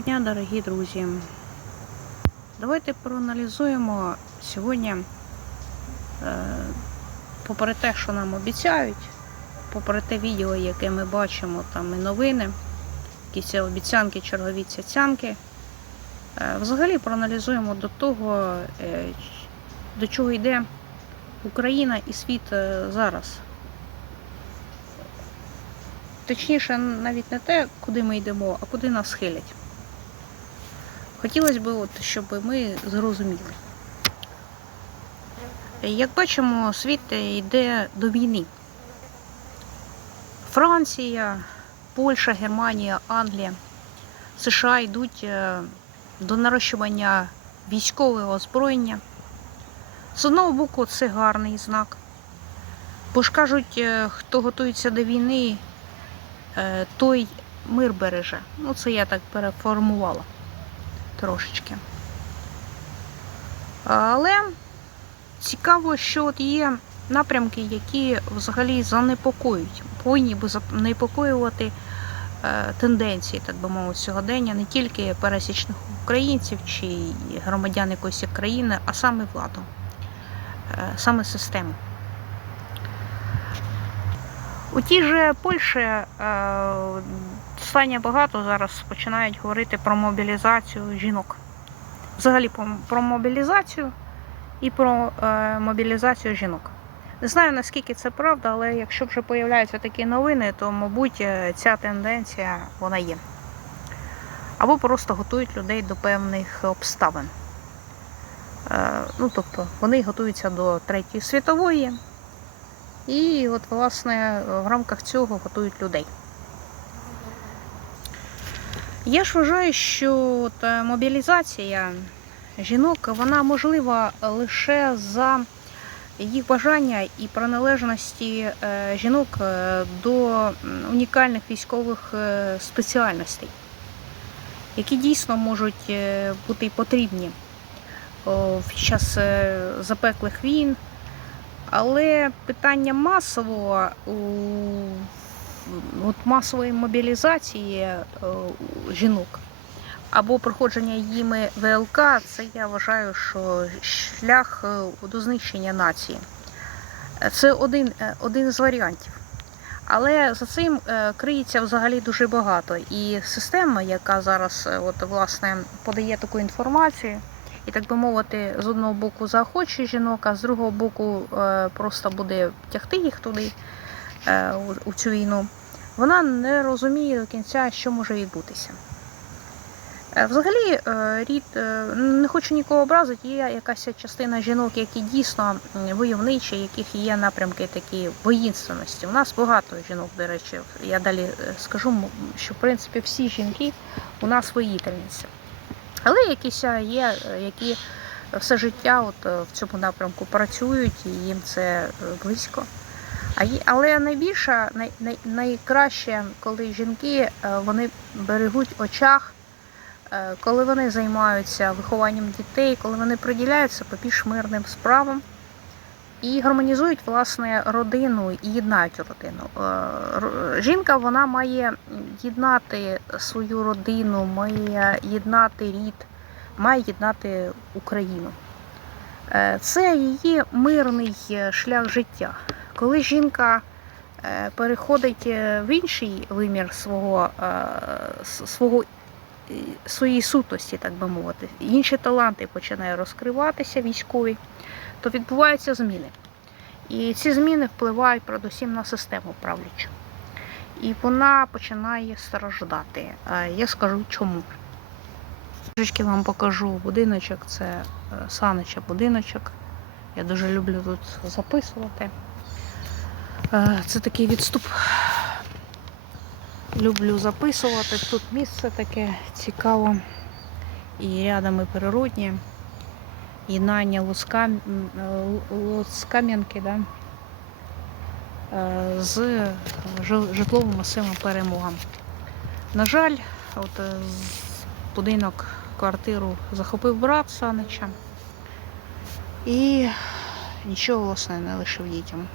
Доброго дня, дорогі друзі. Давайте проаналізуємо сьогодні, е, попри те, що нам обіцяють, попри те відео, яке ми бачимо, там і новини, якісь обіцянки, чергові цяцянки. е, Взагалі проаналізуємо до того, е, до чого йде Україна і світ зараз. Точніше, навіть не те, куди ми йдемо, а куди нас схилять. Хотілося б, от, щоб ми зрозуміли. Як бачимо, світ йде до війни. Франція, Польща, Германія, Англія, США йдуть е, до нарощування військового озброєння. З одного боку, це гарний знак. Бо ж кажуть, е, хто готується до війни, е, той мир береже. Ну, це я так переформувала трошечки. Але цікаво, що от є напрямки, які взагалі занепокоюють, повинні би занепокоювати е, тенденції, так би мовити, сьогодення не тільки пересічних українців чи громадян якоїсь країни, а саме владу, е, саме систему. У тій же Польщі достатньо багато зараз починають говорити про мобілізацію жінок. Взагалі про- про мобілізацію і про е, мобілізацію жінок. Не знаю наскільки це правда, але якщо вже появляються такі новини, то мабуть е, ця тенденція вона є. Або просто готують людей до певних обставин. Е, ну, тобто вони готуються до Третьої світової, і от, власне, в рамках цього готують людей. Я ж вважаю, що от, е, мобілізація жінок вона можлива лише за їх бажання і приналежності е, жінок е, до унікальних військових спеціальностей, які дійсно можуть бути потрібні в час запеклих війн. Але питання масового от масової мобілізації е, жінок або проходження їми ВЛК, це я вважаю, що шлях е, до знищення нації. Це один, е, один з варіантів. Але за цим криється взагалі дуже багато. І система, яка зараз от, власне, подає таку інформацію, і так би мовити, з одного боку заохочує жінок, а з другого боку просто буде тягти їх туди у цю війну. Вона не розуміє до кінця, що може відбутися. Е, Взагалі, е, рід е, не хочу нікого образити, є якась частина жінок, які дійсно войовничі, яких є напрямки такі воїнственності. У нас багато жінок, до речі, я далі скажу, що в принципі всі жінки у нас воїтельниці. Але якісь є, які все життя от в цьому напрямку працюють, і їм це близько. Але найбільше, най, най, найкраще, коли жінки е, вони берегуть очах, е, коли вони займаються вихованням дітей, коли вони приділяються по більш мирним справам і гармонізують власне родину і єднають родину. Е, Жінка вона має єднати свою родину, має єднати рід, має єднати Україну. Це її мирний шлях життя. Коли жінка е, переходить е, в інший вимір свого, е, свого, своєї сутності, так би мовити, інші таланти починають розкриватися військові, то відбуваються зміни. І ці зміни впливають передусім на систему правлячу. І вона починає страждати. Я скажу чому. Трішки вам покажу будиночок, це Санича будиночок. Я дуже люблю тут записувати. Це такий відступ. Люблю записувати. Тут місце таке цікаво. І рядом і природні. М, е, Луцкам'янки, да? е, з житловим масивом перемога. На жаль, от е, будинок, квартиру захопив брат Санича. І нічого власне не лишив дітям.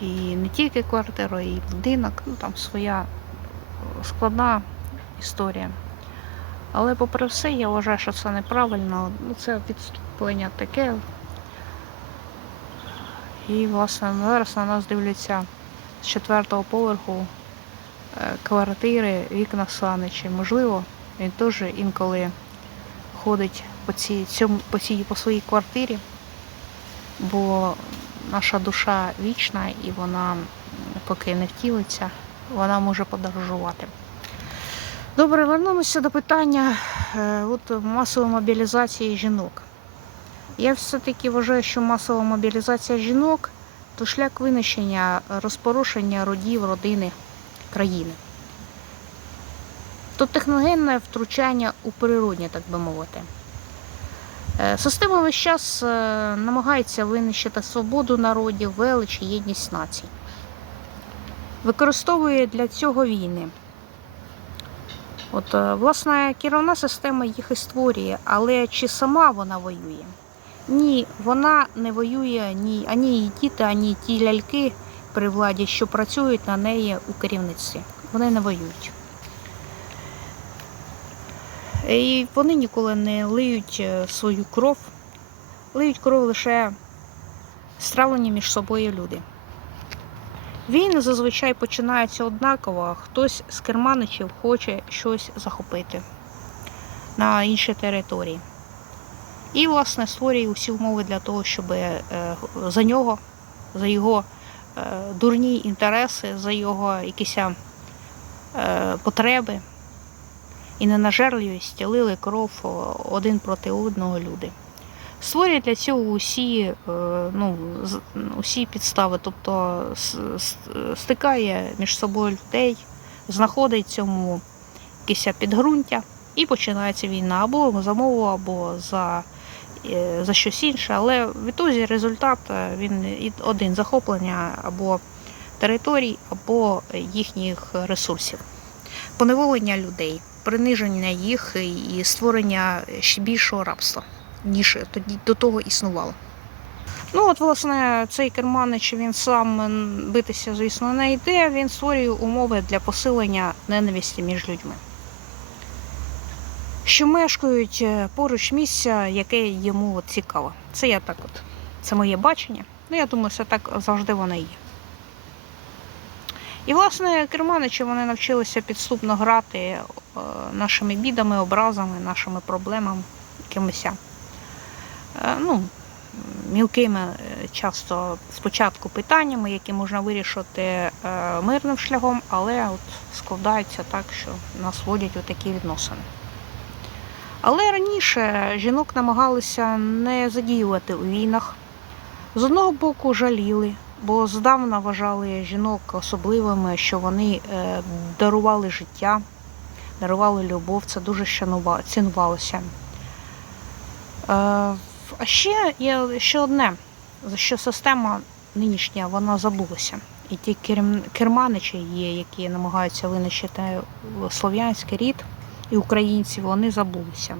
І не тільки квартира, і будинок, ну там своя складна історія. Але попри все, я вважаю, що це неправильно. Ну, це відступлення таке. І, власне, зараз на нас дивляться з четвертого поверху е, квартири вікна Саничі. Можливо, він теж інколи ходить по цій, цьому, по, цій, по своїй квартирі, бо наша душа вічна і вона, поки не втілиться, вона може подорожувати. Добре, вернемося до питання е, от, масової мобілізації жінок. Я все-таки вважаю, що масова мобілізація жінок то шлях винищення, розпорушення родів, родини, країни. То техногенне втручання у природні, так би мовити. Е, Система весь час е, намагається винищити свободу народів, велич і єдність націй. Використовує для цього війни. От, е, власне, керівна система їх і створює, але чи сама вона воює? Ні, вона не воює ні ані її діти, ані ті ляльки при владі, що працюють на неї у керівництві. Вони не воюють. І вони ніколи не лиють е, свою кров, лиють кров лише стравлені між собою люди. Війни зазвичай починаються однаково, хтось з керманичів хоче щось захопити на іншій території. І, власне, створює усі умови для того, щоб е, за нього, за його е, дурні інтереси, за його якісь потреби і ненажерливість лили кров один проти одного люди. Створює для цього усі, е, ну, усі підстави, тобто стикає між собою людей, знаходить цьому якесь підґрунтя і починається війна або за мову, або за, е, за щось інше. Але в ітозі результат е, він один захоплення або територій, або їхніх ресурсів, поневолення людей, приниження їх і створення ще більшого рабства ніж тоді до того існувало. Ну, от, власне, цей керманич він сам битися, звісно, не йде. Він створює умови для посилення ненависті між людьми, що мешкають е, поруч місця, яке йому цікаво. Це я так от. Це моє бачення. Ну, я думаю, що так завжди воно і є. І, власне, керманичі вони навчилися підступно грати е, нашими бідами, образами, нашими проблемами якимось. Е, ну, мілкими е, часто спочатку питаннями, які можна вирішити мирним шляхом, але от складається так, що нас вводять у такі відносини. Але раніше жінок намагалися не задіювати у війнах. З одного боку жаліли, бо здавна вважали жінок особливими, що вони е, дарували життя, дарували любов, це дуже цінувалося. Е, а ще є ще одне, за що система нинішня вона забулася. І ті керм- керманичі є, які намагаються винищити слов'янський рід і українців, вони забулися.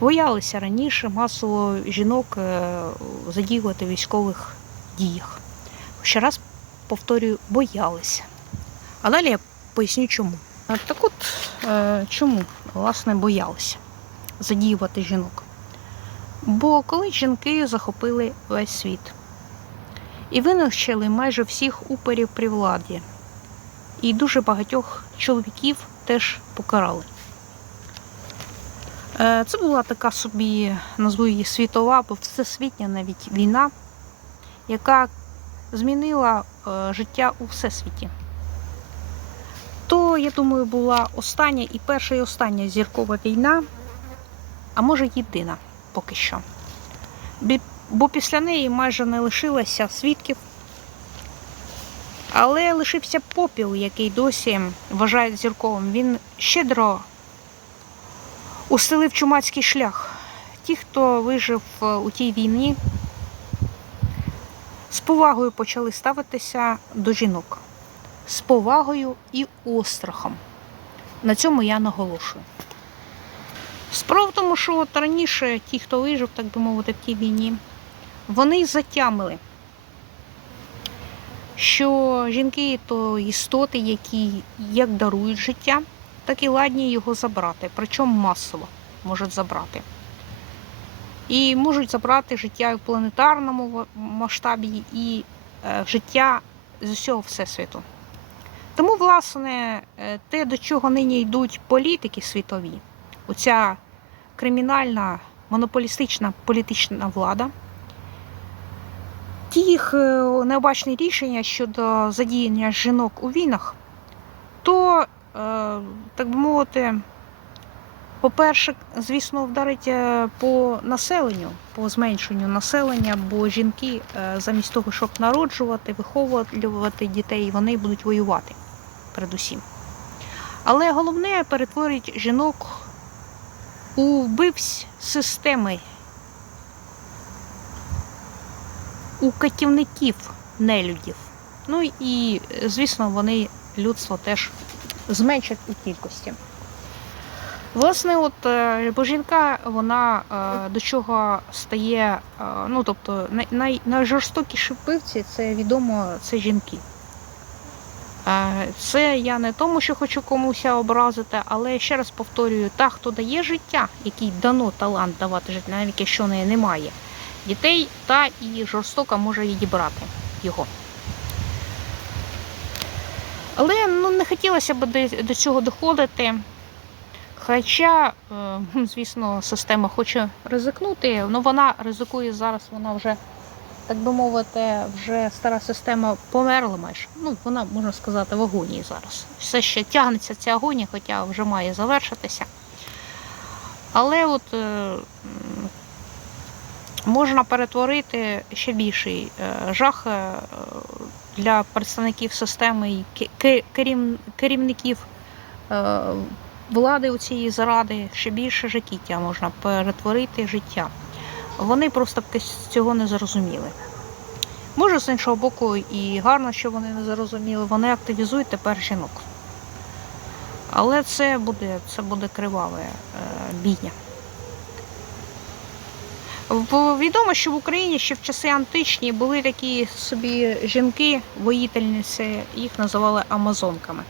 Боялися раніше масово жінок е, задіювати військових діях. Ще раз повторюю, боялися. А далі я поясню чому. Так от е, чому, власне, боялися задіювати жінок? Бо коли жінки захопили весь світ і винищили майже всіх уперів при владі, і дуже багатьох чоловіків теж покарали. Е, Це була така собі, назву її світова, або всесвітня навіть війна, яка змінила е, життя у всесвіті. То, я думаю, була остання і перша і остання зіркова війна, а може єдина поки що. Бо після неї майже не лишилося свідків. Але лишився попіл, який досі вважають зірковим. Він щедро устелив чумацький шлях. Ті, хто вижив е, у тій війні, з повагою почали ставитися до жінок. З повагою і острахом. На цьому я наголошую. Справа в тому, що от раніше ті, хто вижив, так би мовити, в тій війні, вони затямили, що жінки то істоти, які як дарують життя, так і ладні його забрати, причому масово можуть забрати. І можуть забрати життя в планетарному масштабі, і е, життя з усього всесвіту. Тому, власне, е, те, до чого нині йдуть політики світові, оця кримінальна монополістична політична влада, ті їх е, необачні рішення щодо задіяння жінок у війнах, то, так би мовити, по-перше, звісно, вдарить е, по населенню, по зменшенню населення, бо жінки е, замість того, щоб народжувати, виховувати дітей, вони будуть воювати передусім. Але головне перетворить жінок у вбивць системи, у катівників нелюдів. Ну і, звісно, вони людство теж зменшать у кількості. Власне, от е, бо жінка, вона е, до чого стає, е, ну тобто най, най, найжорстокіші вбивці, це відомо, це жінки. Е, Це я не тому, що хочу комусь образити, але ще раз повторюю, та, хто дає життя, який дано талант давати життя, навіть якщо неї немає дітей, та і жорстоко може відібрати його. Але ну, не хотілося б до цього доходити. Хоча, е, звісно, система хоче ризикнути, але вона ризикує зараз, вона вже, так би мовити, вже стара система померла майже. Ну, вона, можна сказати, в агонії зараз. Все ще тягнеться ця агонія, хоча вже має завершитися. Але от е, можна перетворити ще більший е, жах для представників системи і ке- ке- керів- керівників влади у цієї заради ще більше життя можна перетворити життя. Вони просто цього не зрозуміли. Може, з іншого боку, і гарно, що вони не зрозуміли, вони активізують тепер жінок. Але це буде, це буде криваве е, бійня. Відомо, що в Україні ще в часи античні були такі собі жінки, воїтельниці, їх називали амазонками.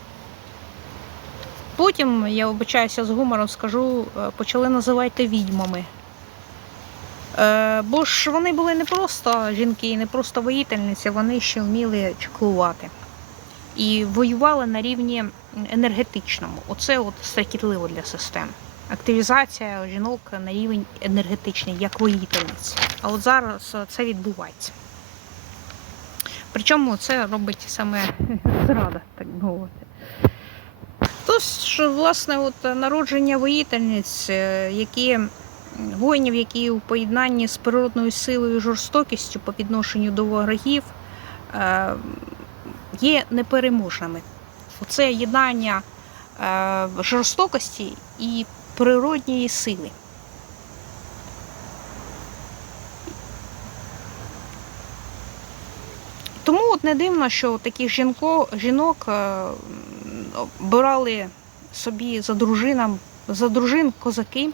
Потім, я вибачаюся з гумором, скажу, е, почали називати відьмами. Е, Бо ж вони були не просто жінки, не просто воїтельниці, вони ще вміли чеклувати. І воювали на рівні енергетичному. Оце от страхітливо для системи. Активізація жінок на рівень енергетичний, як воїтельниць. А от зараз це відбувається. Причому це робить саме зрада, так би мовити. Тож, власне, от народження воїтельниць, е, які воїнів, які у поєднанні з природною силою і жорстокістю по відношенню до ворогів е, є непереможними. Оце єднання е, жорстокості і природньої сили. Тому от не дивно, що таких жінко, жінок м, обирали собі за дружинам, за дружин козаки.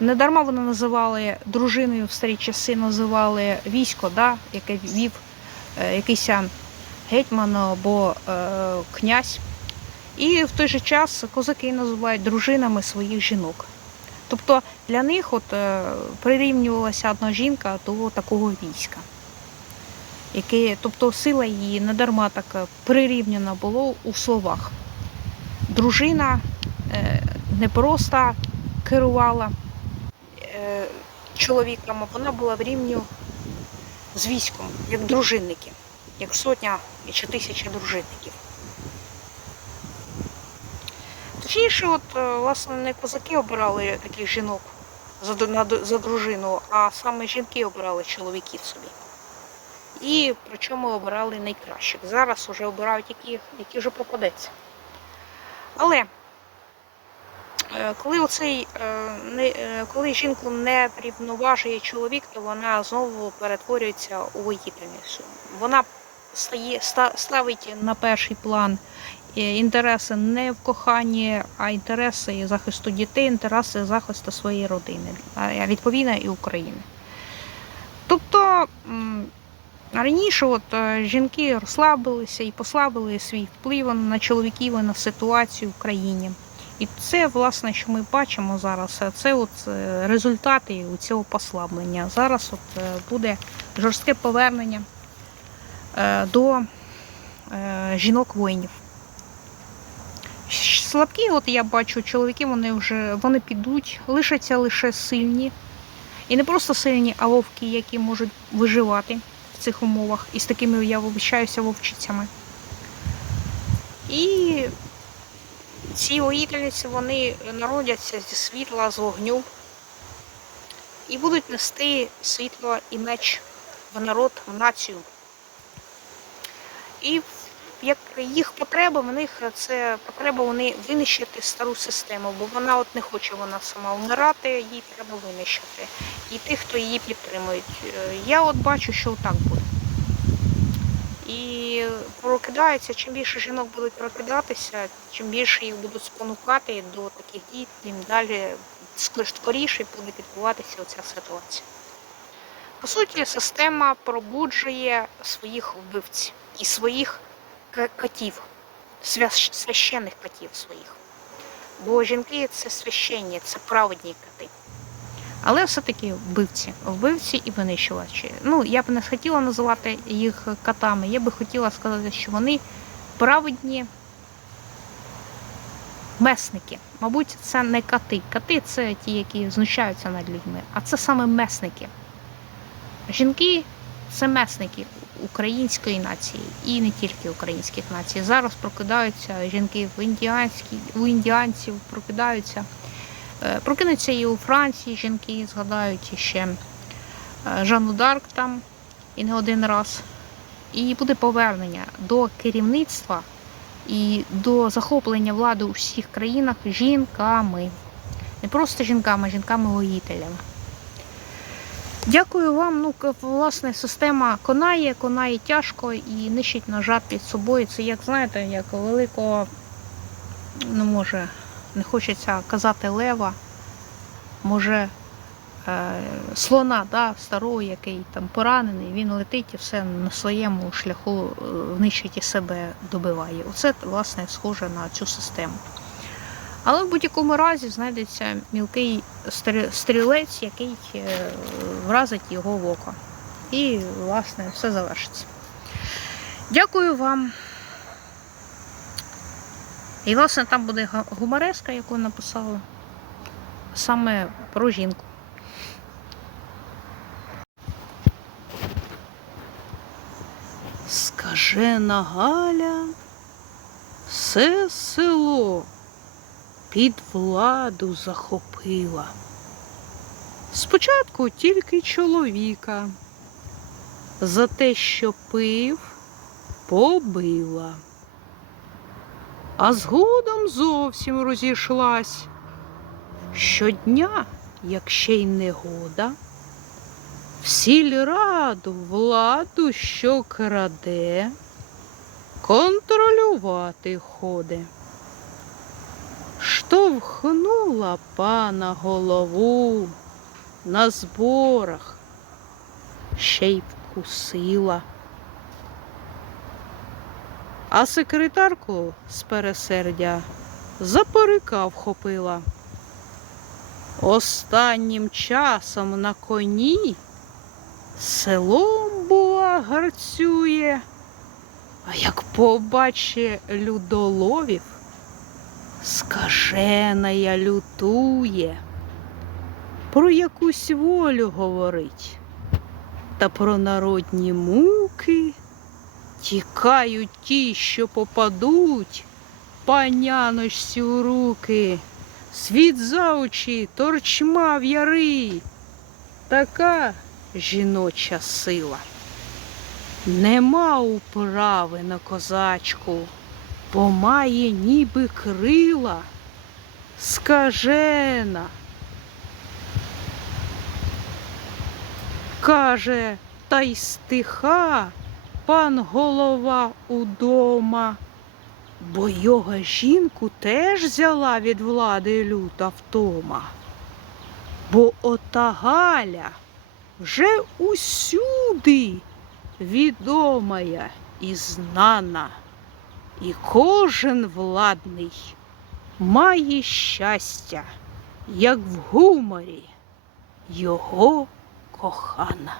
Недарма вони називали дружиною в старі часи, називали військо, да, яке вів е, якийсь гетьман або е, князь. І в той же час козаки називають дружинами своїх жінок. Тобто для них от, е, прирівнювалася одна жінка до такого війська. Яке, тобто сила її не дарма так е, прирівняна було у словах. Дружина е, не просто керувала е, чоловіком, а вона була в рівню з військом, як дружинники, як сотня чи тисяча дружинників. Точніше, от, власне, не козаки обирали таких жінок за дружину, а саме жінки обирали чоловіків собі. І причому обирали найкращих. Зараз вже обирають які, які вже попадеться. Але е, коли оцей е, е, коли жінку не рівноважує чоловік, то вона знову перетворюється у воїтельницю. Вона стає, ставить на перший план інтереси не в коханні, а інтереси захисту дітей, інтереси захисту своєї родини, а відповідно і України. Тобто раніше от, е, жінки розслабилися і послабили свій вплив на чоловіків і на ситуацію в країні. І це, власне, що ми бачимо зараз, це от е, результати цього послаблення. Зараз от е, буде жорстке повернення до жінок-воїнів. Слабкі, от я бачу, чоловіки вони вже вони підуть, лишаться лише сильні. І не просто сильні, а вовки, які можуть виживати цих умовах. І з такими я вибачаюся вовчицями. І ці воїтельниці вони народяться зі світла, з вогню і будуть нести світло і меч в народ, в націю. І як їх потреба в них це потреба вони винищити стару систему, бо вона от не хоче вона сама вмирати, їй треба винищити. І тих, хто її підтримують. Е, Я от бачу, що так буде. І прокидається, чим більше жінок будуть прокидатися, чим більше їх будуть спонукати до таких дій, тим далі ск- скоріше буде відбуватися оця ситуація. По суті, система пробуджує своїх вбивців і своїх котів, священних котів своїх. Бо жінки це священні, це праведні коти. Але все-таки вбивці, вбивці і винищувачі. Ну, я б не хотіла називати їх котами. Я би хотіла сказати, що вони праведні месники. Мабуть, це не коти. Коти це ті, які знущаються над людьми, а це саме месники. Жінки це месники української нації і не тільки українських націй. Зараз прокидаються жінки в індіанській, у індіанців прокидаються. Е, Прокинуться і у Франції жінки, згадають ще е, Жанну Дарк там і не один раз. І буде повернення до керівництва і до захоплення влади у всіх країнах жінками. Не просто жінками, а жінками-воїтелями. Дякую вам. Ну, власне, система конає, конає тяжко і нищить нажат під собою. Це як знаєте, як великого, ну може, не хочеться казати лева, може е, слона да, старого, який там поранений, він летить і все на своєму шляху е, нищить і себе добиває. Оце, власне, схоже на цю систему. Але в будь-якому разі знайдеться мілкий стрілець, який е, вразить його в око. І, власне, все завершиться. Дякую вам. І, власне, там буде гумореска, яку написала саме про жінку. Скажена Галя все село під владу захопила. Спочатку тільки чоловіка, за те, що пив, побила, а згодом зовсім розійшлась. Щодня, як ще й негода, в сільраду владу, що краде, контролювати ходе. Штовхнула пана голову на зборах, ще й вкусила. А секретарку з пересердя за парика вхопила. Останнім часом на коні селом була гарцює, а як побаче людоловів, скажена я лютує, про якусь волю говорить, та про народні муки тікають ті, що попадуть паняночці у руки, світ за очі, торчма в яри. Така жіноча сила. Нема управи на козачку, бо має ніби крила, скажена. Каже, та й стиха пан голова удома, бо його жінку теж взяла від влади люта втома. Бо ота Галя вже усюди відомая і знана, і кожен владний має щастя, як в гуморі його кохана.